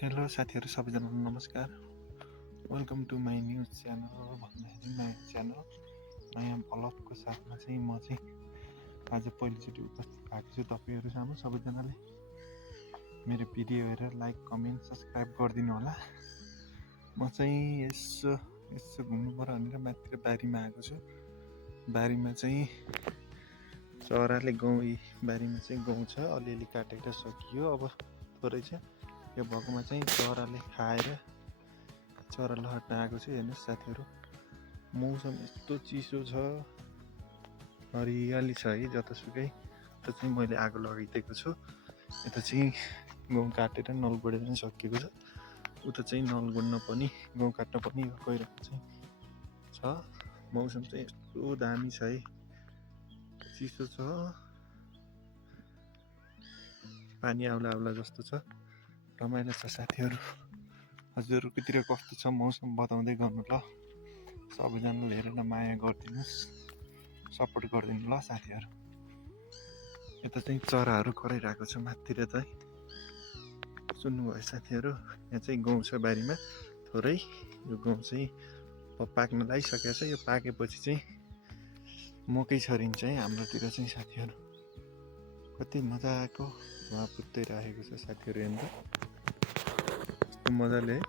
Hello साथीहरू सबैजनालाई नमस्कार। Welcome to my news channel भन्दाखेरि नयाँ च्यानल नयाँ भ्लगको साथमा चाहिँ म चाहिँ आज पहिलोचोटि उपस्थित भएको छु तपाईँहरू सामु। सबैजनाले मेरो भिडियो हेरेर लाइक कमेन्ट सब्सक्राइब गरिदिनु होला। म चाहिँ यसो घुम्नु पर्यो भनेर माथितिर बारीमा आएको छु। बारीमा चाहिँ चराले बारीमा चाहिँ गहुँ छ, अलिअलि काटेर सकियो, अब थोरै छ। यो भएकोमा चाहिँ चराले खाएर चरालाई हट्न आएको छु। हेर्नुहोस् साथीहरू, मौसम यस्तो चिसो छ, हरियाली छ है जतासुकै। यता चाहिँ मैले आगो लगाइदिएको छु। यता चाहिँ गहुँ काटेर नल गोडेर पनि सकिएको छ। उता चाहिँ नल गोड्न पनि गहुँ काट्न पनि गइरहेको चाहिँ छ। मौसम चाहिँ यस्तो दामी छ है, चिसो छ, पानी आउला आउला जस्तो छ, रमाइलो छ साथीहरू। हजुरहरूकोतिर कस्तो छ मौसम बताउँदै गर्नु ल। सबैजनाले हेरेर माया गरिदिनुहोस्, सपोर्ट गरिदिनु ल साथीहरू। यता चाहिँ चराहरू कराइरहेको छ माथितिर चाहिँ सुन्नुभयो साथीहरू। यहाँ चाहिँ गहुँ छ बारीमा थोरै। यो गहुँ चाहिँ पाक्न लागिसकेको छ। यो पाकेपछि चाहिँ मकै छरिन्छ है हाम्रोतिर चाहिँ साथीहरू। कति मजाको धुवा फुत्तैराखेको छ साथीहरू। हेर्नु यस्तो मजाले है।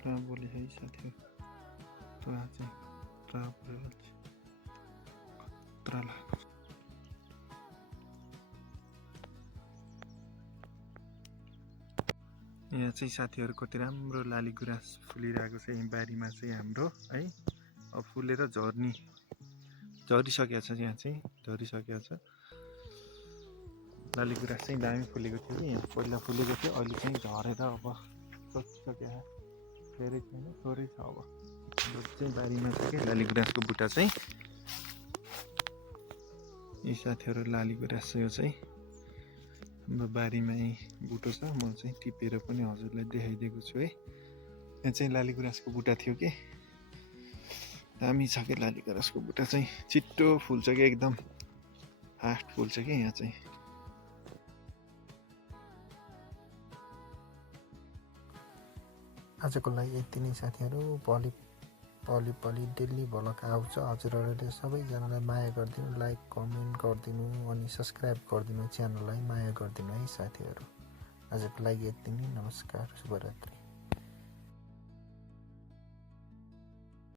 पुरा बोले है साथीहरू, पुरा चाहिँ पुरा बोलेर खतरा लाग्छ। यहाँ चाहिँ साथीहरू कति राम्रो लाली गुराँस फुलिरहेको छ यहाँ बारीमा चाहिँ हाम्रो है। अब फुलेर झरिसकेको छ। यहाँ चाहिँ झरिसकेको छ। लाली गुराँस चाहिँ दामी फुलेको थियो कि यहाँ पहिला फुलेको थियो, अहिले चाहिँ झरेर अब सकिसक्यो। धेरै छैन, थोरै छ। अब चाहिँ बारीमा छ कि लाली गुराँसको बुट्टा चाहिँ। यी साथीहरू लाली गुराँस यो चाहिँ हाम्रो बारीमै बुटो छ। म चाहिँ टिपेर पनि हजुरलाई देखाइदिएको छु है। यहाँ चाहिँ लाली गुराँसको बुट्टा थियो कि, दामी छ कि लाली गुराँसको बुट्टा चाहिँ। छिट्टो फुल्छ कि, एकदम फास्ट फुल्छ कि यहाँ चाहिँ। आजको लागि यति नै साथीहरू। पलि डेली भ्लग आउँछ। हजुरहरूले सबैजनालाई माया गरिदिनु, लाइक कमेन्ट गरिदिनु, अनि सब्सक्राइब गरिदिनु, च्यानललाई माया गरिदिनु है साथीहरू। आजको लागि यति नै। नमस्कार, शुभरात्रि।